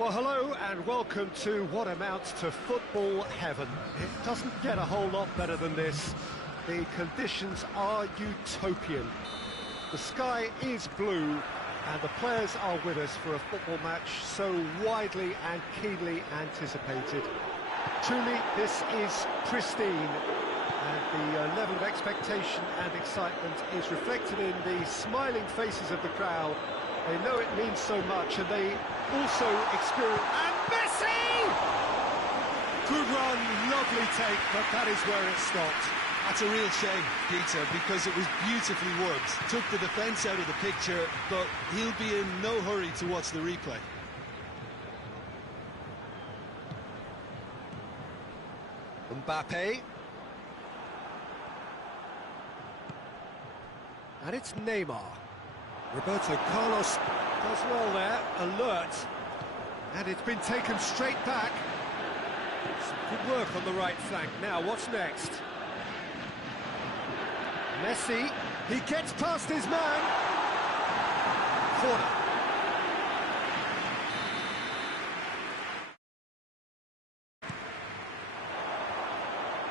Well, hello and welcome to what amounts to football heaven. It doesn't get a whole lot better than this. The conditions are utopian. The sky is blue and the players are with us for a football match so widely and keenly anticipated. Truly, this is pristine, and the level of expectation and excitement is reflected in the smiling faces of the crowd. They know it means so much, and they also experience... And Messi! Good run, lovely take, but that is where it stopped. That's a real shame, Peter, because it was beautifully worked. Took the defence out of the picture, but he'll be in no hurry to watch the replay. Mbappe. And it's Neymar. Roberto Carlos does well there, alert. And it's been taken straight back. Some good work on the right flank. Now, what's next? Messi, he gets past his man. Corner.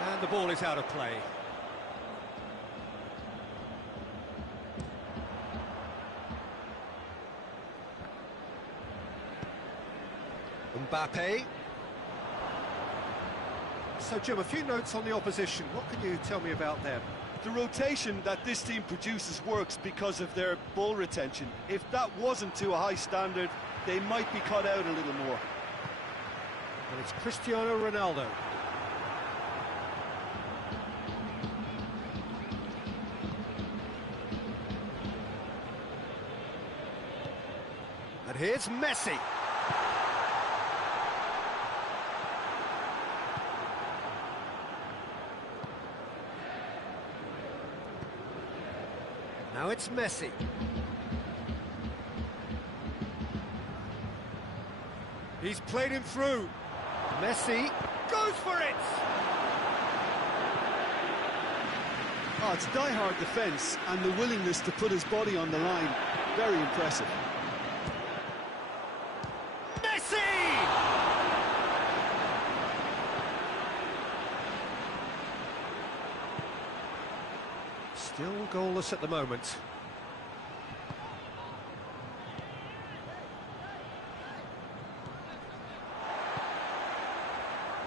And the ball is out of play. Mbappe. So, Jim, a few notes on the opposition. What can you tell me about them? The rotation that this team produces works because of their ball retention. If that wasn't to a high standard, they might be cut out a little more. And it's Cristiano Ronaldo. And here's Messi. Now it's Messi. He's played him through. Messi goes for it! Oh, it's die-hard defence and the willingness to put his body on the line. Very impressive. Messi! Still goalless at the moment.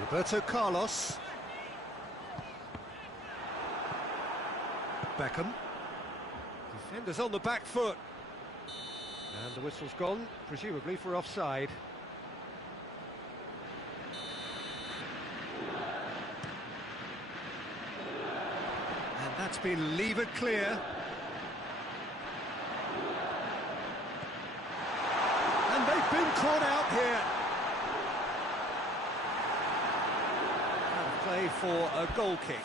Roberto Carlos. Beckham. Defenders on the back foot. And the whistle's gone, presumably for offside. And that's been levered clear. And they've been caught out here. Play for a goal kick.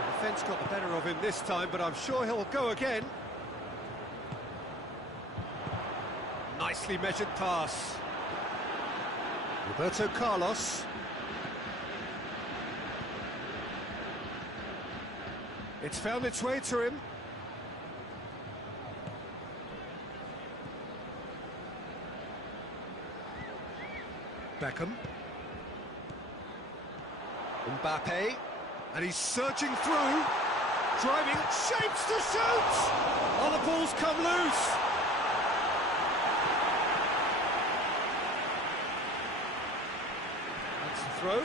The defence got the better of him this time, but I'm sure he'll go again. Nicely measured pass. Roberto Carlos. It's found its way to him. Beckham. Mbappe. And he's surging through. Driving, shapes to shoot! Oh, the ball's come loose! Throw.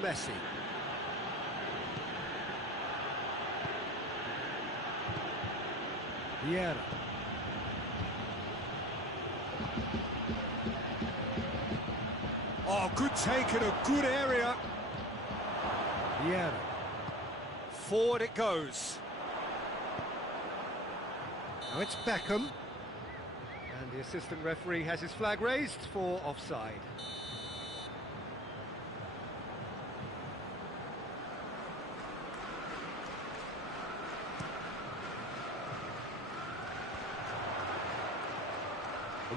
Messi. Vieira. Oh, good take in a good area. Vieira. Forward it goes. Now it's Beckham. And the assistant referee has his flag raised for offside.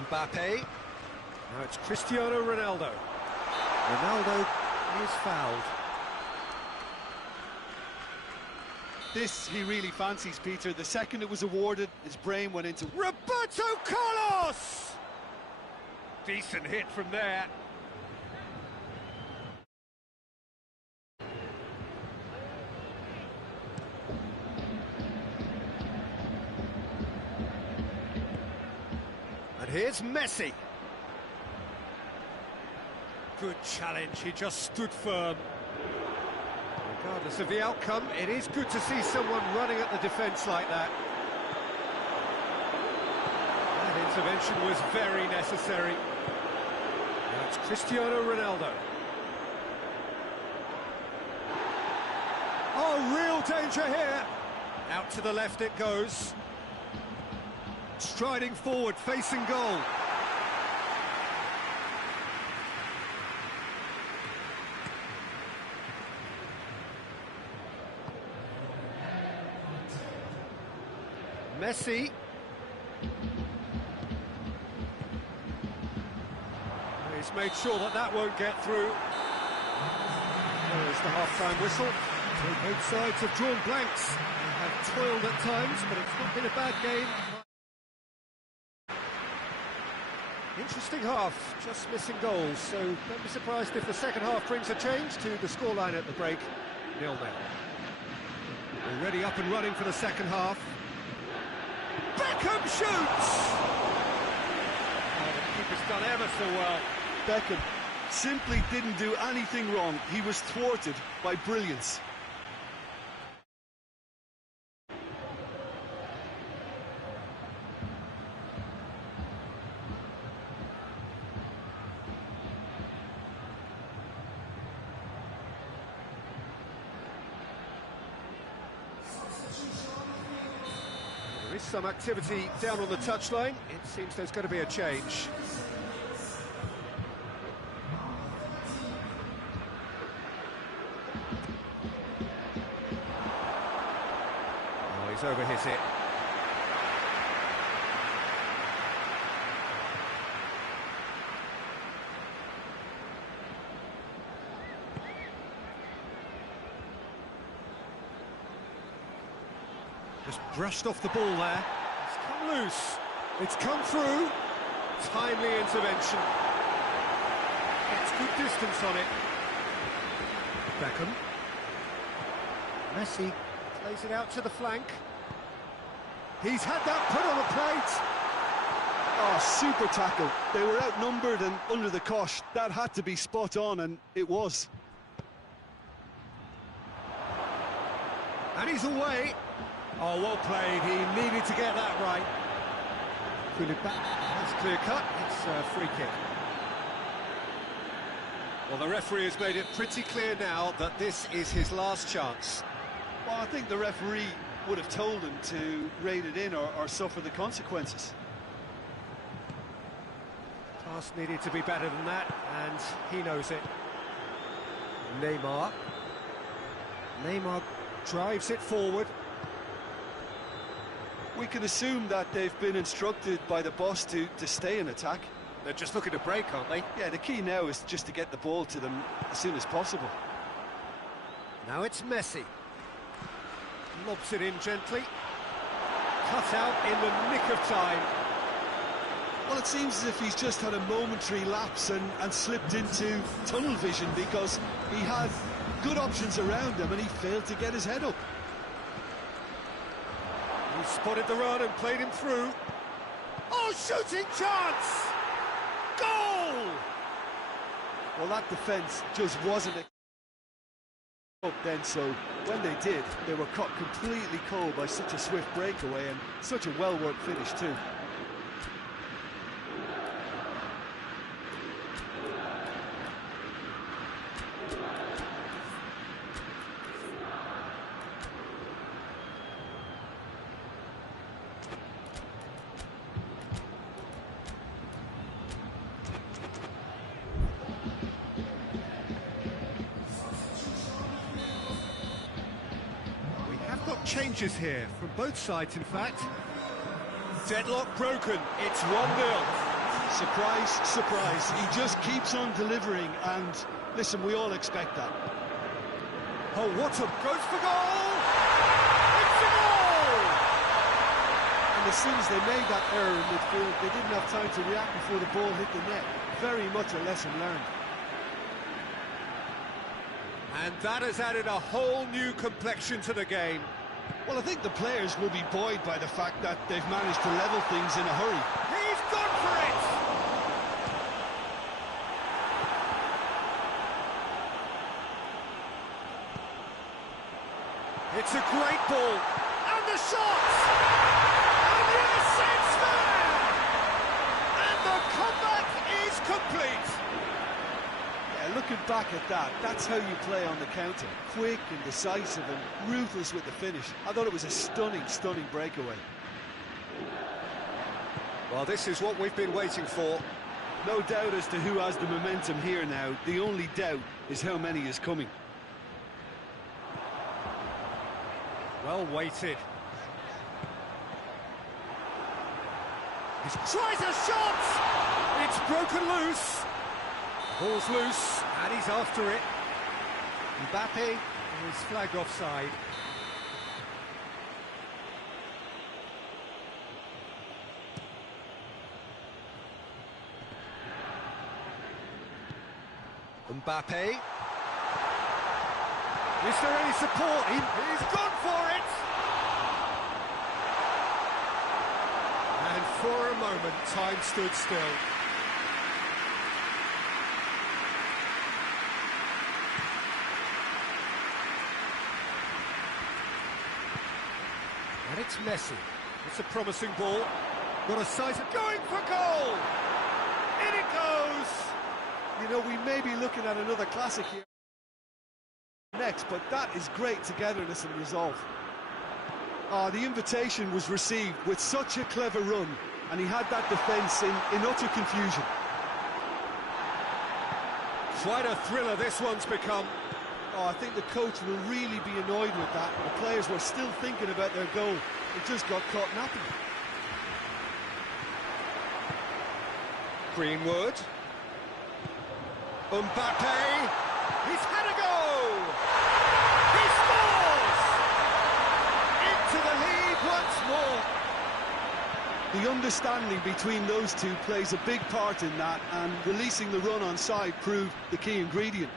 Mbappe. Now it's Cristiano Ronaldo. Ronaldo is fouled. This he really fancies, Peter. The second it was awarded, his brain went into... Roberto Carlos! Decent hit from there. And here's Messi. Good challenge, he just stood firm. Regardless of the outcome, it is good to see someone running at the defence like that. That intervention was very necessary. Now it's Cristiano Ronaldo. Oh, real danger here. Out to the left it goes. Striding forward, facing goal. Messi. He's made sure that that won't get through. There's the half-time whistle. So both sides have drawn blanks. They have toiled at times, but it's not been a bad game. Interesting half, just missing goals, so don't be surprised if the second half brings a change to the scoreline at the break. 0-0. Already up and running for the second half. Beckham shoots! Oh, the keeper's done ever so well. Beckham simply didn't do anything wrong. He was thwarted by brilliance. There is some activity down on the touchline. It seems there's going to be a change. Oh, he's overhit it. Just brushed off the ball there. It's come loose. It's come through. Timely intervention. Gets good distance on it. Beckham. Messi plays it out to the flank. He's had that put on a plate. Oh, super tackle. They were outnumbered and under the cosh. That had to be spot on, and it was. And he's away. Oh, well played. He needed to get that right. That's clear cut. It's a free kick. Well, the referee has made it pretty clear now that this is his last chance. Well, I think the referee would have told him to rein it in or suffer the consequences. Pass needed to be better than that, and he knows it. Neymar. Neymar drives it forward. We can assume that they've been instructed by the boss to stay in attack. They're just looking to break, aren't they? Yeah, the key now is just to get the ball to them as soon as possible. Now it's Messi. Lobs it in gently. Cut out in the nick of time. Well, it seems as if he's just had a momentary lapse and slipped into tunnel vision because he had good options around him and he failed to get his head up. He spotted the run and played him through. Oh, shooting chance! Goal! Well, that defence just wasn't up then, so when they did, they were caught completely cold by such a swift breakaway and such a well-worked finish too. Changes here from both sides, in fact. Deadlock broken. It's 1-0. Surprise, surprise. He just keeps on delivering, and listen, we all expect that. Oh, what a... goes for goal! It's a goal! And as soon as they made that error in midfield, they didn't have time to react before the ball hit the net. Very much a lesson learned. And that has added a whole new complexion to the game. Well, I think the players will be buoyed by the fact that they've managed to level things in a hurry. He's gone for it! It's a great ball. And the shot! And yes, it's there! And the comeback is complete! Yeah, looking back at that, that's how you play on the counter. Quick and decisive and ruthless with the finish. I thought it was a stunning, stunning breakaway. Well, this is what we've been waiting for. No doubt as to who has the momentum here now. The only doubt is how many is coming. Well weighted. He tries a shot! It's broken loose. Ball's loose, and he's after it. Mbappe is flagged offside. Mbappe. Is there any support? He's gone for it! And for a moment, time stood still. And it's Messi. It's a promising ball. Got a size of going for goal! In it goes! You know, we may be looking at another classic here next, but that is great togetherness and resolve. The invitation was received with such a clever run, and he had that defence in utter confusion. Quite a thriller this one's become. I think the coach will really be annoyed with that. The players were still thinking about their goal. It just got caught napping. Greenwood. Mbappe. He's had a go! He scores! Into the lead once more. The understanding between those two plays a big part in that, and releasing the run on side proved the key ingredient.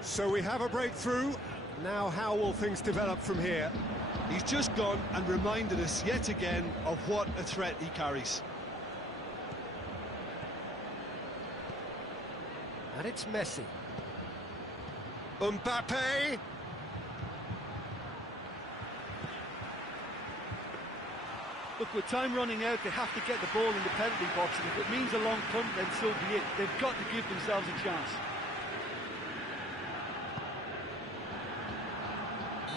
So we have a breakthrough. Now how will things develop from here? He's just gone and reminded us yet again of what a threat he carries. And it's Messi. Mbappe. Look, with time running out, they have to get the ball in the penalty box, and if it means a long punt, then so be it. They've got to give themselves a chance.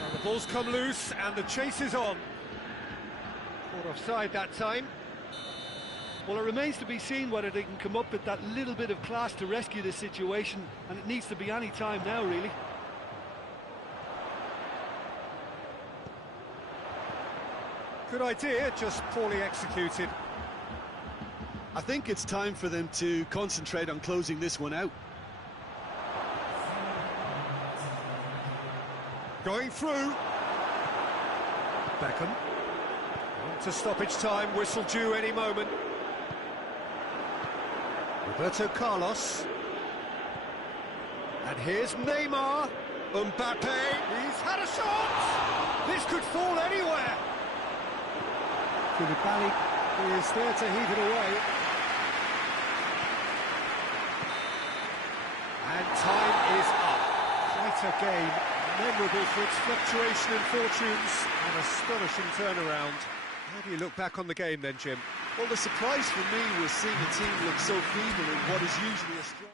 Well, the ball's come loose, and the chase is on. Caught offside that time. Well, it remains to be seen whether they can come up with that little bit of class to rescue this situation, and it needs to be any time now, really. Good idea, just poorly executed. I think it's time for them to concentrate on closing this one out. Going through. Beckham. To stoppage time, whistle due any moment. Roberto Carlos. And here's Neymar. Mbappe. He's had a shot! This could fall anywhere. Koulibaly is there to heave it away. And time is up. Quite a game. Memorable for its fluctuation in fortunes. An astonishing turnaround. How do you look back on the game then, Jim? Well, the surprise for me was seeing a team look so feeble in what is usually a strong...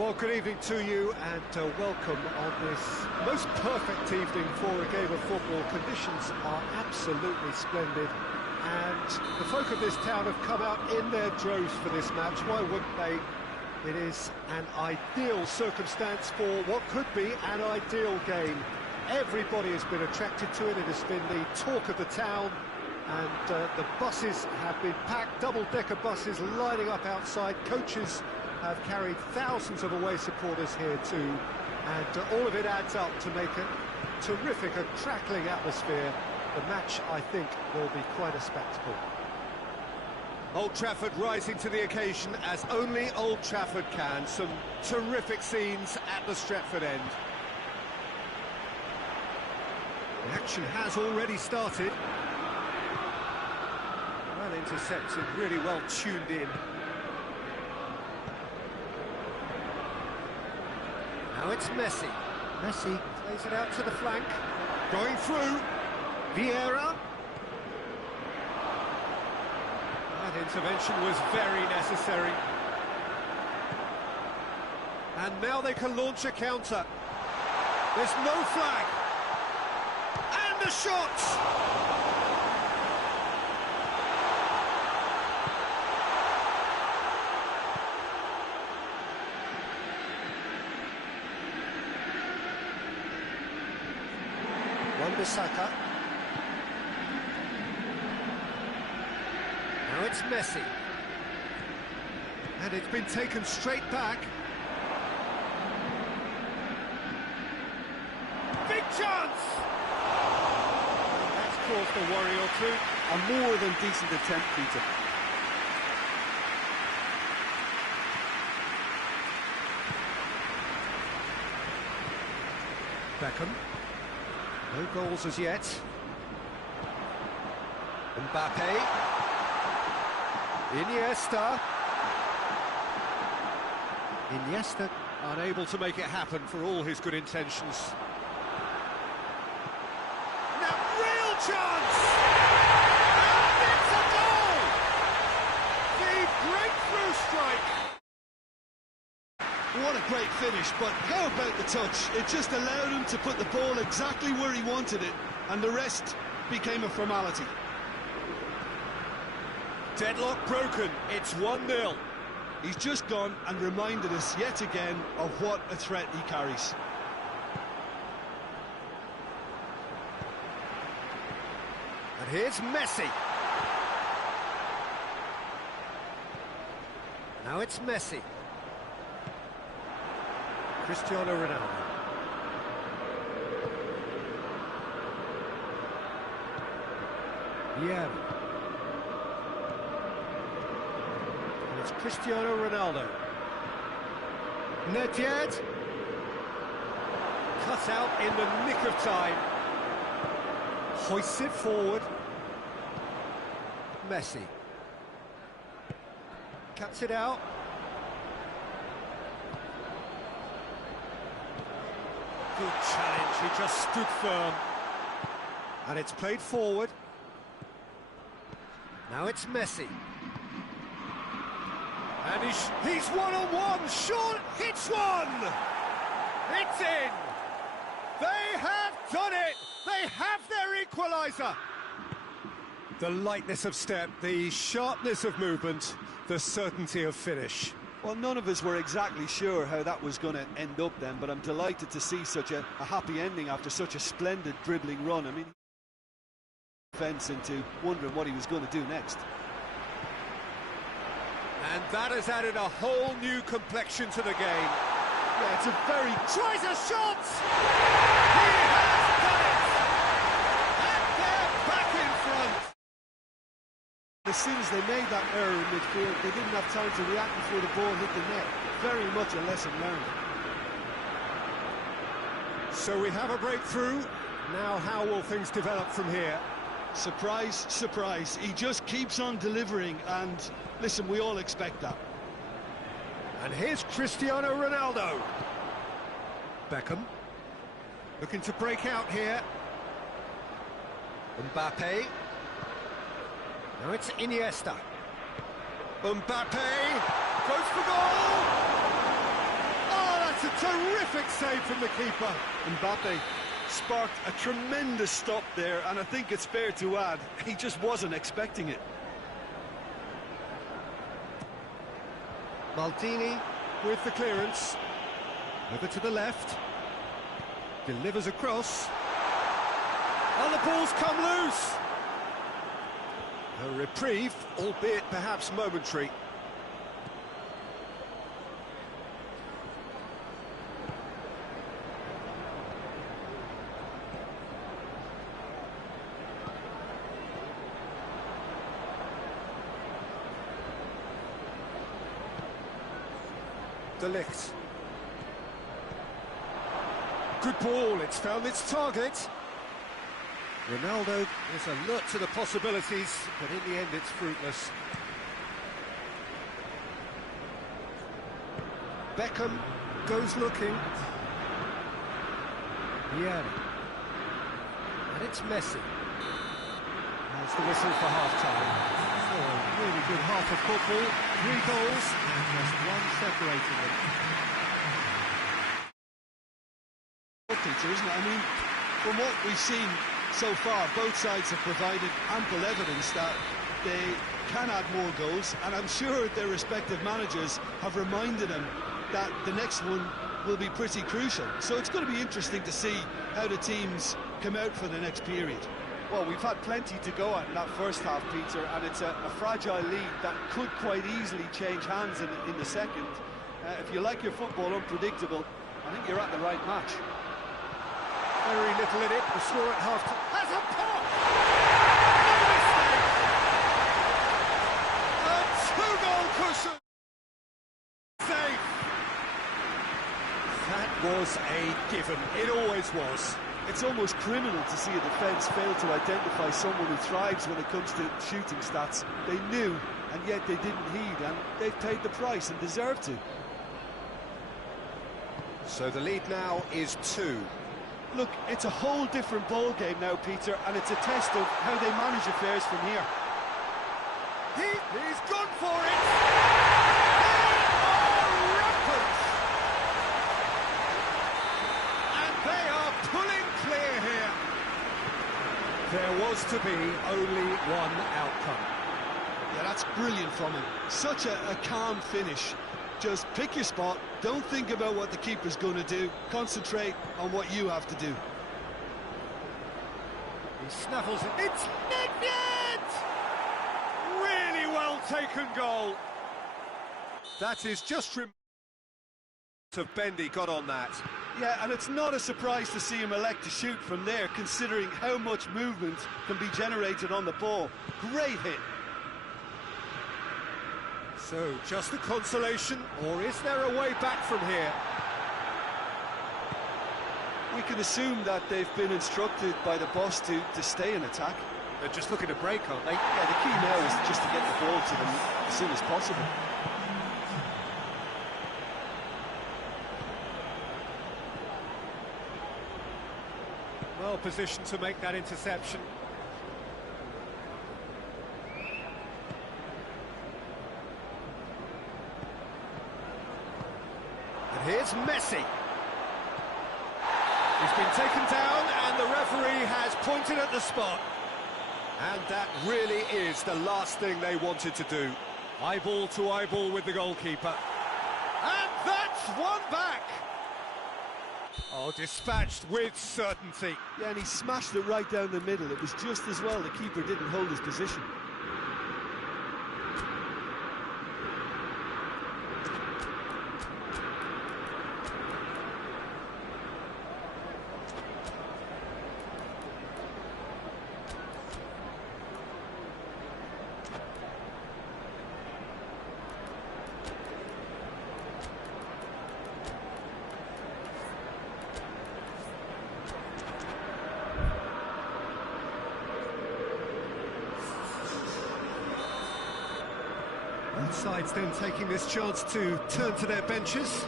Well, good evening to you and welcome on this most perfect evening for a game of football. Conditions are absolutely splendid and the folk of this town have come out in their droves for this match. Why wouldn't they? It is an ideal circumstance for what could be an ideal game. Everybody has been attracted to it. It has been the talk of the town, and the buses have been packed, double-decker buses lining up outside. Coaches have carried thousands of away supporters here too, and all of it adds up to make a terrific, a crackling atmosphere. The match, I think, will be quite a spectacle. Old Trafford rising to the occasion as only Old Trafford can. Some terrific scenes at the Stretford end. The action has already started. Well intercepted, really well tuned in. Now it's Messi. Messi plays it out to the flank. Going through. Vieira. That intervention was very necessary. And now they can launch a counter. There's no flag. And the shot! Wan-Bissaka. Now it's Messi. And it's been taken straight back. Big chance! That's caused a worry or two. A more than decent attempt, Peter. Beckham. No goals as yet. Mbappe. Iniesta unable to make it happen for all his good intentions. Now real chance! And it's a goal! The breakthrough strike! What a great finish, but how about the touch? It just allowed him to put the ball exactly where he wanted it, and the rest became a formality. Deadlock broken, it's 1-0. He's just gone and reminded us yet again of what a threat he carries. And here's Messi. Now it's Messi. Cristiano Ronaldo. Yeah. And it's Cristiano Ronaldo. Nedved. Cut out in the nick of time. Hoists it forward. Messi. Cuts it out. Good challenge, he just stood firm. And it's played forward. Now it's Messi. And he's one-on-one, short, hits one! It's in! They have done it! They have their equaliser! The lightness of step, the sharpness of movement, the certainty of finish. Well, none of us were exactly sure how that was going to end up then, but I'm delighted to see such a happy ending after such a splendid dribbling run. I mean, defence into wondering what he was going to do next. And that has added a whole new complexion to the game. Yeah, it's a very... Tries a shot! He has done it! And they're back in front! As soon as they made that error in midfield, they didn't have time to react before the ball hit the net. Very much a lesson learned. So we have a breakthrough. Now how will things develop from here? Surprise, surprise. He just keeps on delivering, and listen, we all expect that. And here's Cristiano Ronaldo. Beckham. Looking to break out here. Mbappe. Now it's Iniesta. Mbappe goes for goal! That's a terrific save from the keeper. Mbappe sparked a tremendous stop there, and I think it's fair to add, he just wasn't expecting it. Maldini with the clearance. Over to the left. Delivers across. And the ball's come loose. A reprieve, albeit perhaps momentary. De Ligt. Good ball, it's found its target. Ronaldo is alert to the possibilities, but in the end it's fruitless. Beckham goes looking. Yeah. And it's Messi. That's the whistle for half-time. Oh, a really good half of football. 3 goals and just one separating them. Peter, isn't it? I mean, from what we've seen so far, both sides have provided ample evidence that they can add more goals, and I'm sure their respective managers have reminded them that the next one will be pretty crucial. So it's going to be interesting to see how the teams come out for the next period. Well, we've had plenty to go at in that first half, Peter, and it's a fragile lead that could quite easily change hands in the second. If you like your football unpredictable, I think you're at the right match. Very little in it, the score at half-time. Has a pop! No mistake! A 2-goal cushion! Safe! That was a given, it always was. It's almost criminal to see a defence fail to identify someone who thrives when it comes to shooting stats. They knew, and yet they didn't heed, and they've paid the price and deserve to. So the lead now is 2. Look, it's a whole different ball game now, Peter, and it's a test of how they manage affairs from here. He's gone for it! They are rampant! And they are pulling clear here. There was to be only one outcome. Yeah, that's brilliant from him. Such a calm finish. Just pick your spot, don't think about what the keeper's going to do, concentrate on what you have to do. He snaffles it. It's Nedved! Really well taken goal. That is just of Bendy got on that. Yeah, and it's not a surprise to see him elect to shoot from there, considering how much movement can be generated on the ball. Great hit. So, just a consolation, or is there a way back from here? We can assume that they've been instructed by the boss to stay in attack. They're just looking to break, aren't they? Yeah, the key now is just to get the ball to them as soon as possible. Well positioned to make that interception. Here's Messi. He's been taken down and the referee has pointed at the spot. And that really is the last thing they wanted to do. Eyeball to eyeball with the goalkeeper. And that's one back. Oh, dispatched with certainty. Yeah, and he smashed it right down the middle. It was just as well the keeper didn't hold his position. Both sides then taking this chance to turn to their benches.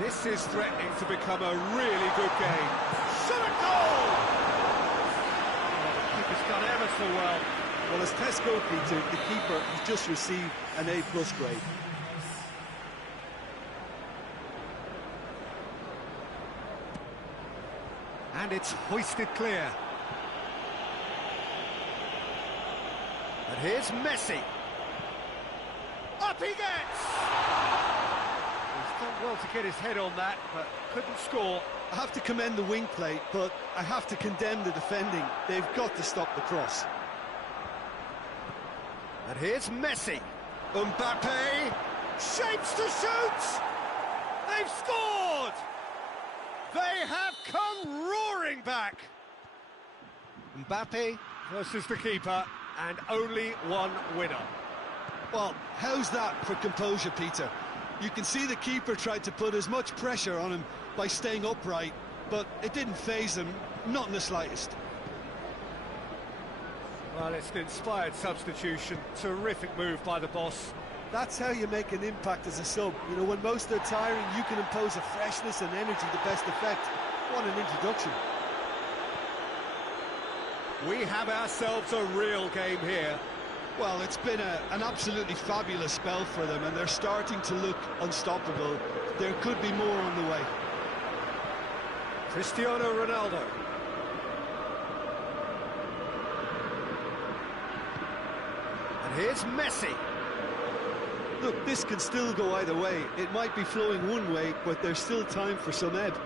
This is threatening to become a really good game. Shot a goal! Oh, the keeper's done ever so well. Well, as test goalkeeper, the keeper has just received an A+ grade. And it's hoisted clear. And here's Messi. Up he gets! He's done well to get his head on that, but couldn't score. I have to commend the wing play, but I have to condemn the defending. They've got to stop the cross. And here's Messi. Mbappe shapes to shoot! They've scored! They have come roaring back! Mbappe versus the keeper, and only one winner. Well, how's that for composure, Peter? You can see the keeper tried to put as much pressure on him by staying upright, but it didn't faze him, not in the slightest. Well, it's an inspired substitution. Terrific move by the boss. That's how you make an impact as a sub. You know, when most are tiring, you can impose a freshness and energy to best effect. What an introduction. We have ourselves a real game here. Well, it's been an absolutely fabulous spell for them, and they're starting to look unstoppable. There could be more on the way. Cristiano Ronaldo. And here's Messi. Look, this can still go either way. It might be flowing one way, but there's still time for some ebb.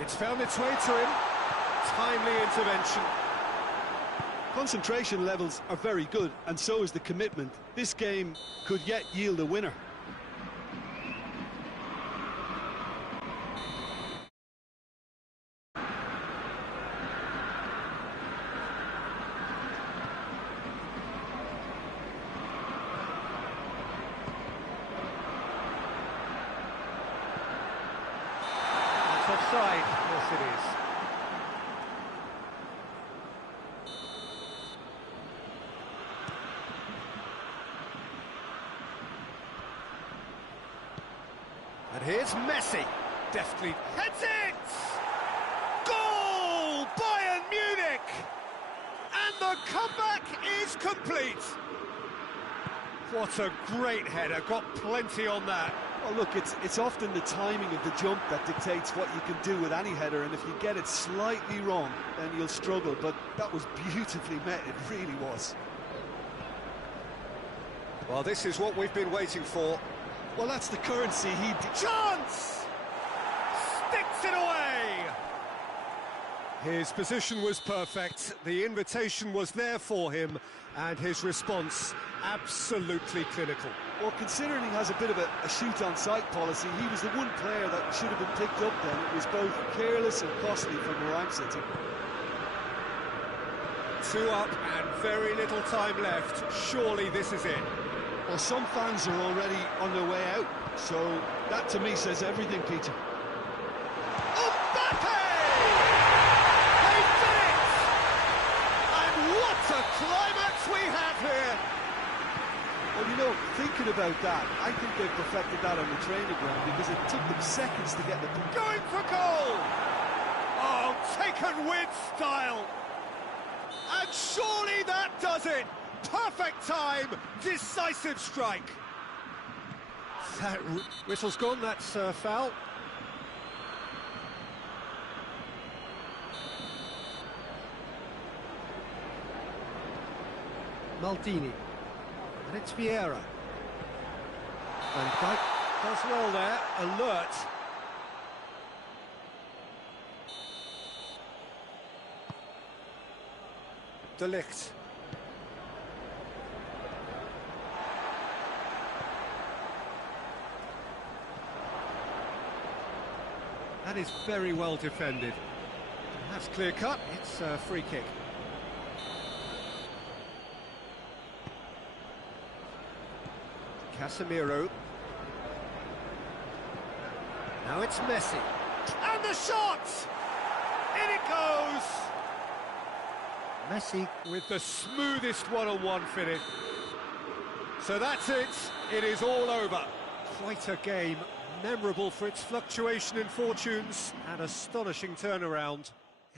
It's found its way to him. Timely intervention. Concentration levels are very good, and so is the commitment. This game could yet yield a winner. Offside, yes it is. And here's Messi, deftly heads it! Goal! Bayern Munich! And the comeback is complete! What a great header, got plenty on that. Well, look, it's often the timing of the jump that dictates what you can do with any header, and if you get it slightly wrong, then you'll struggle, but that was beautifully met, it really was. Well, this is what we've been waiting for. Well, that's the currency Chance! Sticks it away! His position was perfect, the invitation was there for him, and his response absolutely clinical. Well, considering he has a bit of a shoot-on-sight policy, he was the one player that should have been picked up then. It was both careless and costly from where I'm sitting. 2 up and very little time left. Surely this is it. Well, some fans are already on their way out, so that to me says everything, Peter. Mbappe! They've done it! And what a climax we have here! Well, you know, thinking about that, I think they've perfected that on the training ground because it took them seconds to get the... Going for goal! Oh, taken with style! And surely that does it! Perfect time, decisive strike. That whistle's gone, that's foul. Maldini. And it's Vieira. And Dijk does well there, alert. De Ligt. That is very well defended. That's clear cut, it's a free kick. Casemiro. Now it's Messi. And the shot! In it goes! Messi with the smoothest one-on-one finish. So that's it. It is all over. Quite a game. Memorable for its fluctuation in fortunes and astonishing turnaround.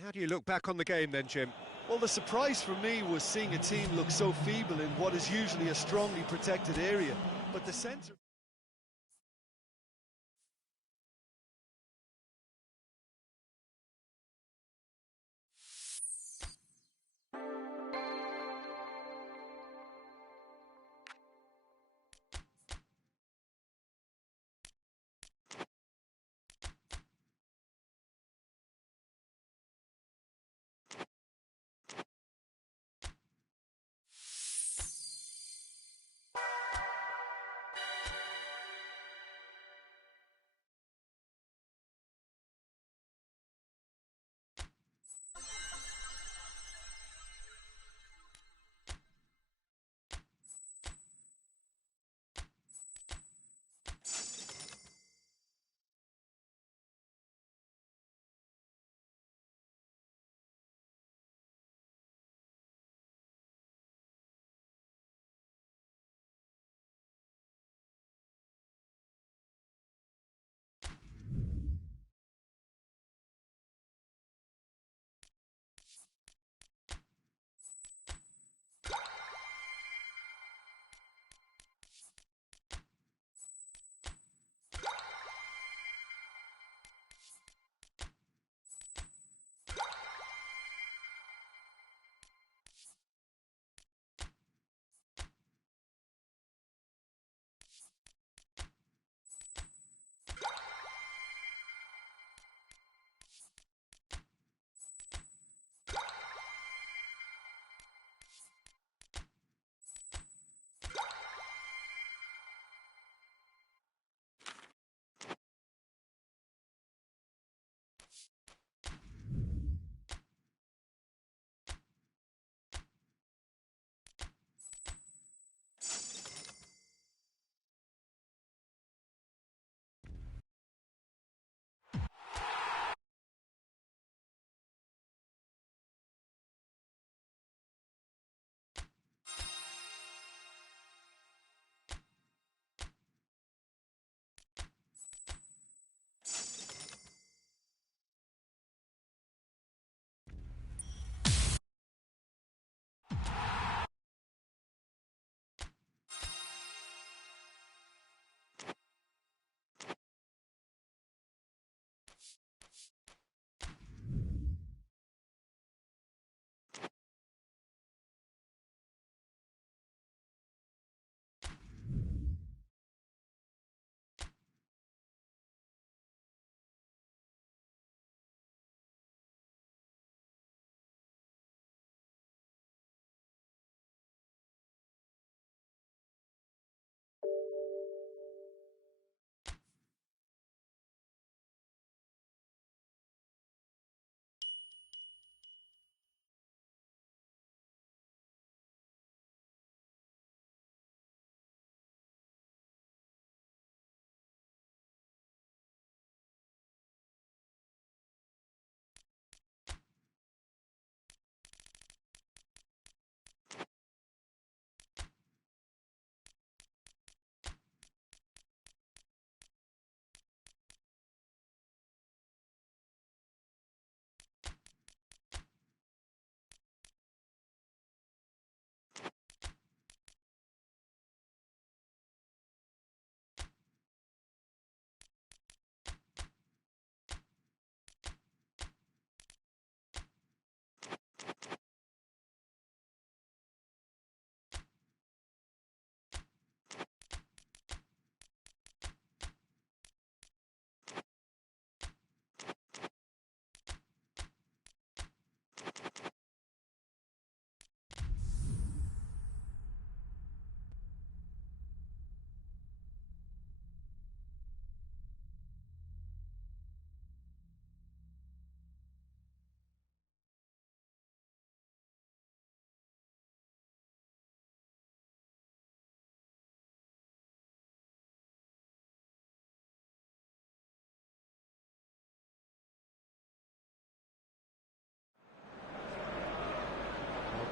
How do you look back on the game then, Jim? Well, the surprise for me was seeing a team look so feeble in what is usually a strongly protected area. but the centre...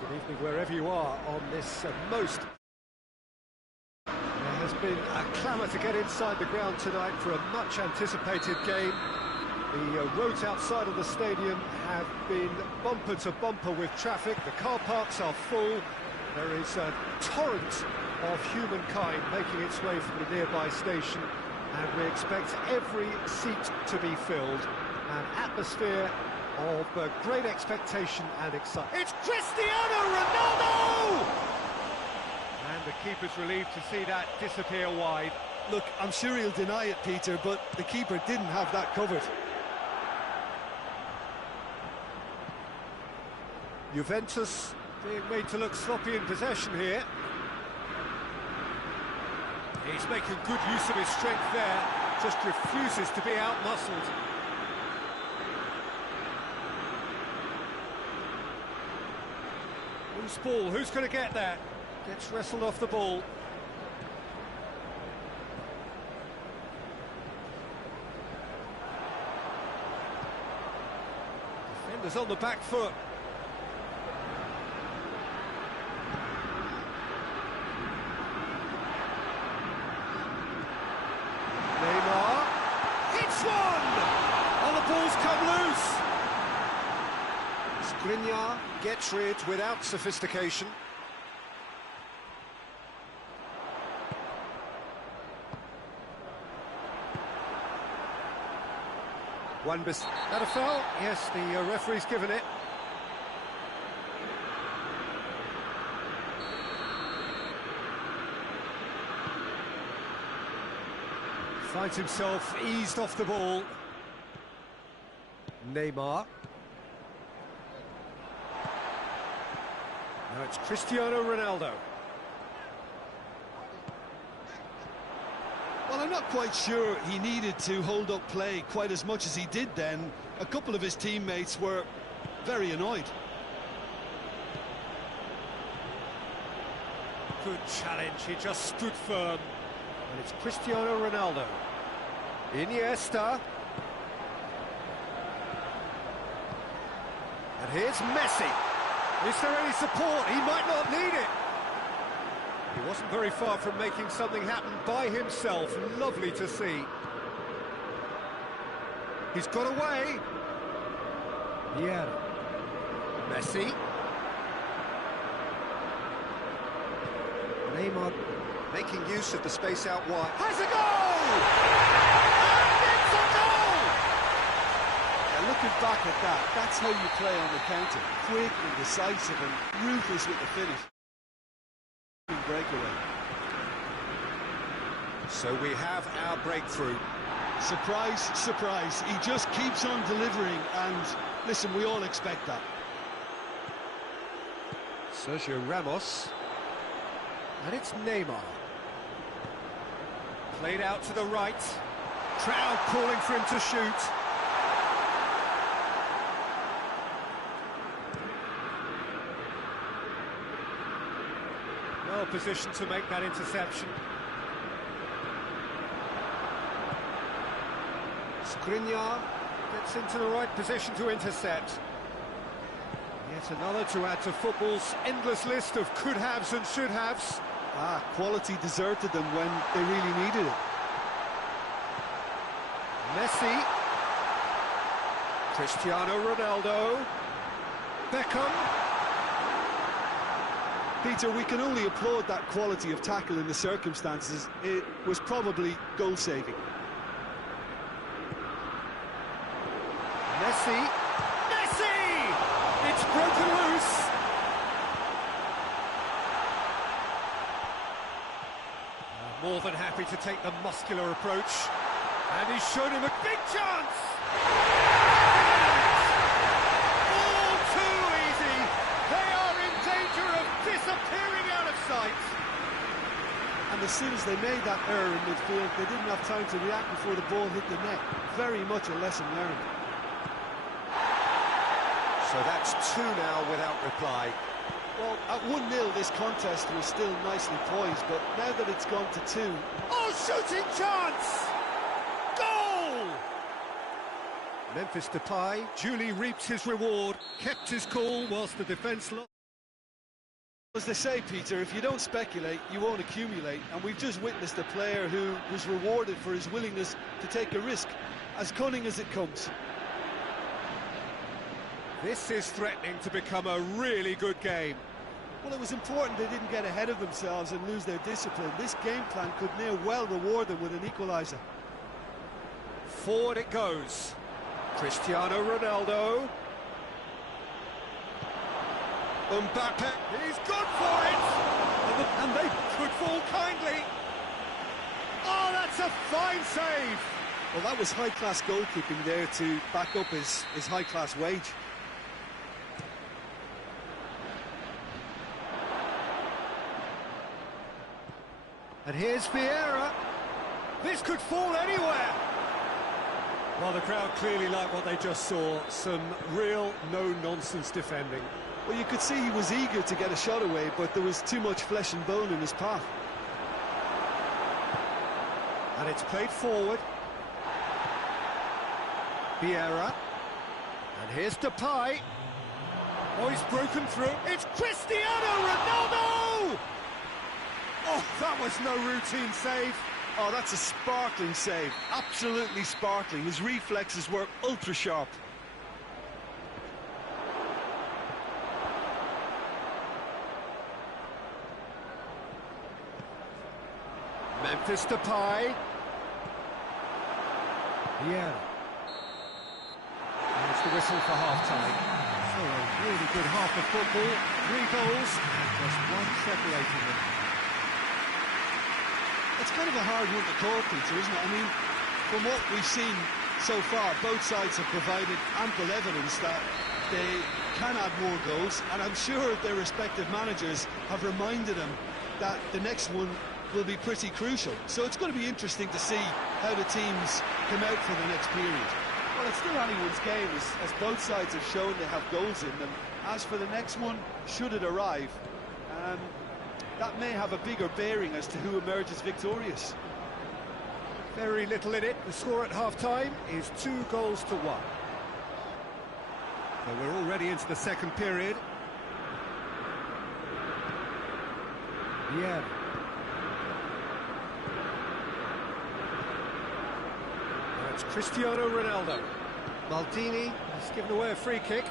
Evening wherever you are on this most... There has been a clamour to get inside the ground tonight for a much anticipated game. The roads outside of the stadium have been bumper to bumper with traffic. The car parks are full. There is a torrent of humankind making its way from the nearby station, and we expect every seat to be filled. An atmosphere of great expectation and excitement. It's Cristiano Ronaldo! And the keeper's relieved to see that disappear wide. Look, I'm sure he'll deny it, Peter, but the keeper didn't have that covered. Juventus being made to look sloppy in possession here. He's making good use of his strength there, just refuses to be out-muscled. Loose ball, who's going to get that? Gets wrestled off the ball. Defenders on the back foot. Neymar hits one! And the ball's come loose. Skriniar gets rid without sophistication. That a foul? Yes, the referee's given it. Finds himself eased off the ball. Neymar. Now it's Cristiano Ronaldo. Well, I'm not quite sure he needed to hold up play quite as much as he did then. A couple of his teammates were very annoyed. Good challenge, he just stood firm. And it's Cristiano Ronaldo. Iniesta. And here's Messi. Is there any support? He might not need it. He wasn't very far from making something happen by himself. Lovely to see. He's got away. Yeah. Messi. Neymar making use of the space out wide. Has a goal! And it's a goal! Yeah, looking back at that, that's how you play on the counter. Quick and decisive and ruthless with the finish. Breakaway. So we have our breakthrough. Surprise, surprise. He just keeps on delivering, and listen, we all expect that. Sergio Ramos. And it's Neymar. Played out to the right. Crowd calling for him to shoot. Well positioned to make that interception. Skriniar gets into the right position to intercept. Yet another to add to football's endless list of could-haves and should-haves. Quality deserted them when they really needed it. Messi. Cristiano Ronaldo. Beckham. Peter, we can only applaud that quality of tackle in the circumstances. It was probably goal-saving. Messi. Messi! It's broken loose. More than happy to take the muscular approach. And he's shown him a big chance! All too easy! They are in danger of disappearing out of sight! And as soon as they made that error in midfield, they didn't have time to react before the ball hit the net. Very much a lesson learned. So that's 2 now without reply. Well, at 1-0 this contest was still nicely poised, but now that it's gone to 2... Oh, shooting chance! Goal! Memphis Depay duly reaps his reward, kept his cool whilst the defence lost. As they say, Peter, if you don't speculate, you won't accumulate, and we've just witnessed a player who was rewarded for his willingness to take a risk, as cunning as it comes. This is threatening to become a really good game. Well, it was important they didn't get ahead of themselves and lose their discipline. This game plan could near well reward them with an equaliser. Forward it goes. Cristiano Ronaldo. Mbappe, he's gone for it! And they could fall kindly. Oh, that's a fine save! Well, that was high-class goalkeeping there to back up his high-class wage. And here's Vieira. This could fall anywhere. Well, the crowd clearly liked what they just saw. Some real no-nonsense defending. Well, you could see he was eager to get a shot away, but there was too much flesh and bone in his path. And it's played forward. Vieira. And here's Depay. Oh, he's broken through. It's Cristiano Ronaldo! Oh, that was no routine save. Oh, that's a sparkling save. Absolutely sparkling. His reflexes were ultra-sharp. Memphis Depay. Yeah. There's the whistle for half-time. So a really good half of football. 3 goals and just one separating them. It's kind of a hard one to call, Peter, isn't it? I mean, from what we've seen so far, both sides have provided ample evidence that they can add more goals, and I'm sure their respective managers have reminded them that the next one will be pretty crucial. So it's going to be interesting to see how the teams come out for the next period. Well, it's still anyone's game, as both sides have shown they have goals in them. As for the next one, should it arrive, that may have a bigger bearing as to who emerges victorious. Very little in it. The score at half-time is 2 goals to 1. So we're already into the second period. Yeah. Now it's Cristiano Ronaldo. Maldini has given away a free kick.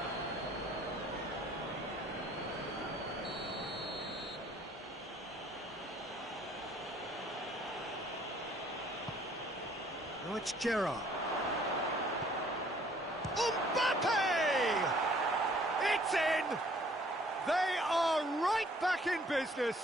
Now it's Gerrard. Mbappe! It's in! They are right back in business.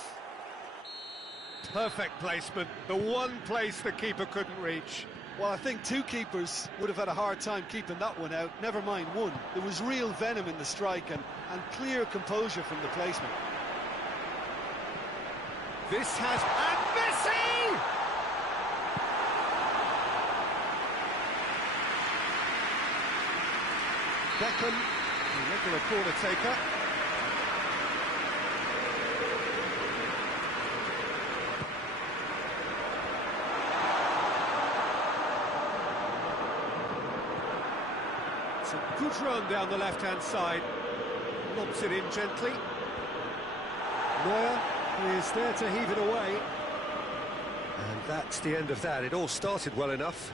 Perfect placement, the one place the keeper couldn't reach. Well, I think 2 keepers would have had a hard time keeping that one out, never mind 1. There was real venom in the strike and clear composure from the placement. This has... And Messi! Beckham, the regular corner taker. It's a good run down the left-hand side. Lobs it in gently. Neuer is there to heave it away. And that's the end of that. It all started well enough.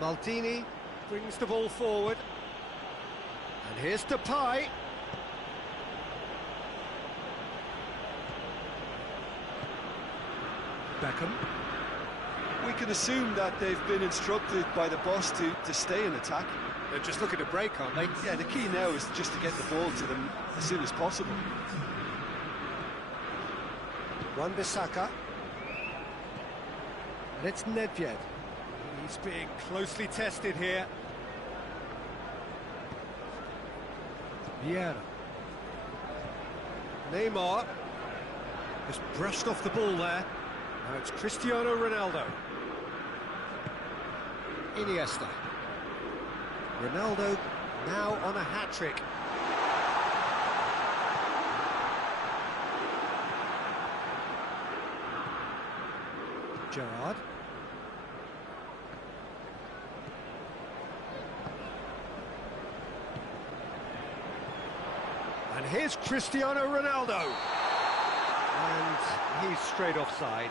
Maldini brings the ball forward. And here's Depay. Beckham. We can assume that they've been instructed by the boss to stay in attack. They're just looking to break, aren't they? Yeah, the key now is just to get the ball to them as soon as possible. Wan-Bissaka. And it's Nedved. He's being closely tested here. Vieira. Neymar has brushed off the ball there. Now it's Cristiano Ronaldo. Iniesta. Ronaldo now on a hat-trick. Gerrard. And here's Cristiano Ronaldo. And he's straight offside.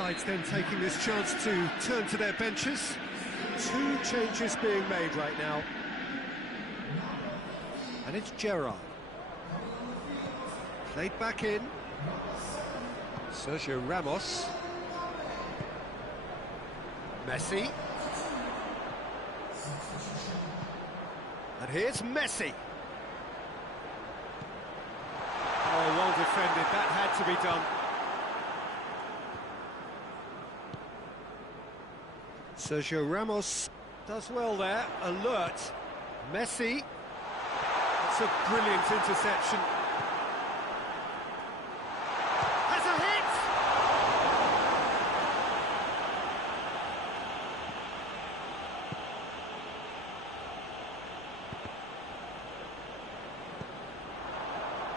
sides then taking this chance to turn to their benches. Two changes being made right now. And it's Gerrard. Played back in. Sergio Ramos. Messi. And here's Messi. Oh, well defended. That had to be done. Sergio Ramos does well there. Alert. Messi. That's a brilliant interception. Has a hit!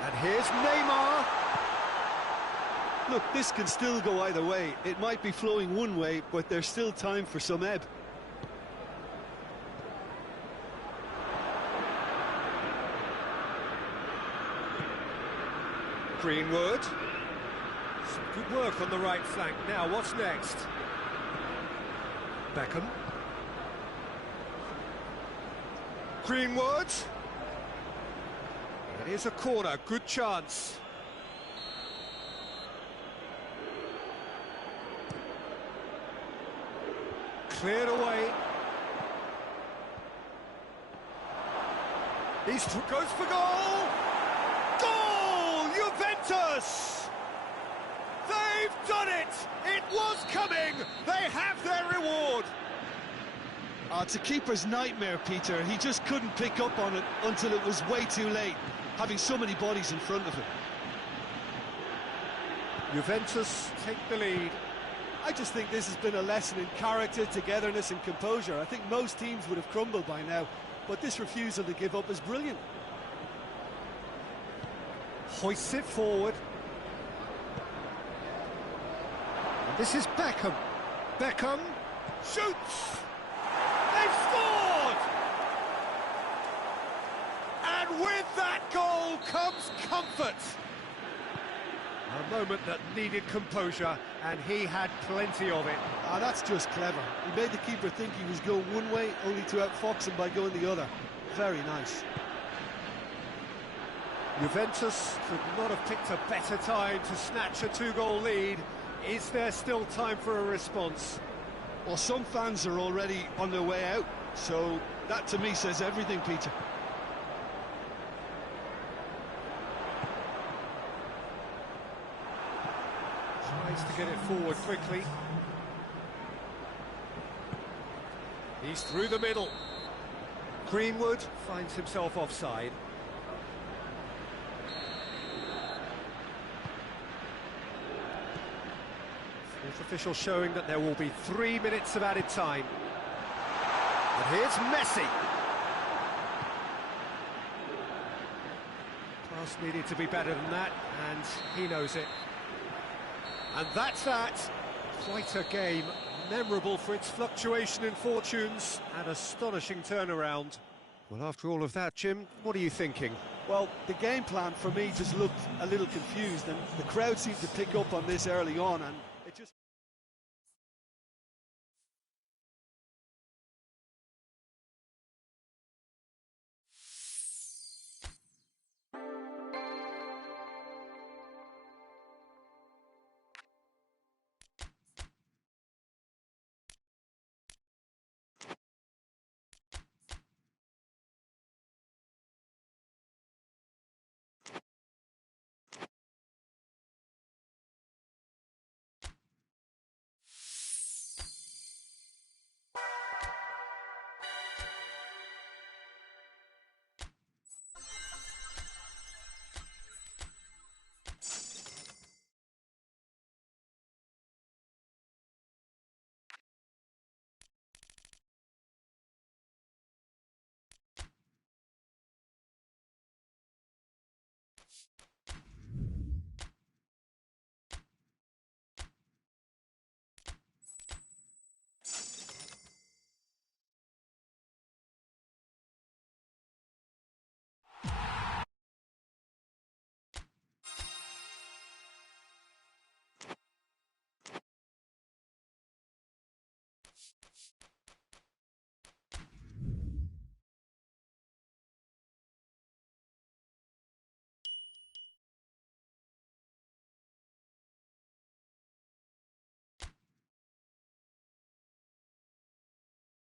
And here's Neymar. Look, this can still go either way. It might be flowing one way, but there's still time for some ebb. Greenwood. Some good work on the right flank. Now, what's next? Beckham. Greenwood. It is a corner, good chance. Cleared away. He goes for goal! Goal! Juventus! They've done it! It was coming! They have their reward! It's a keeper's nightmare, Peter. He just couldn't pick up on it until it was way too late, having so many bodies in front of him. Juventus take the lead. I just think this has been a lesson in character, togetherness and composure. I think most teams would have crumbled by now, but this refusal to give up is brilliant. Hoists it forward. And this is Beckham. Beckham shoots! They've scored! And with that goal comes comfort. A moment that needed composure, and he had plenty of it. That's just clever. He made the keeper think he was going one way, only to outfox him by going the other. Very nice. Juventus could not have picked a better time to snatch a two-goal lead. Is there still time for a response? Well, some fans are already on their way out, so that to me says everything, Peter. Tries to get it forward quickly. He's through the middle. Greenwood finds himself offside. Fourth official showing that there will be 3 minutes of added time. And here's Messi. Pass needed to be better than that, and he knows it. And that's that. Quite a game, memorable for its fluctuation in fortunes and astonishing turnaround. Well, after all of that, Jim, what are you thinking? Well, the game plan for me just looked a little confused, and the crowd seemed to pick up on this early on, and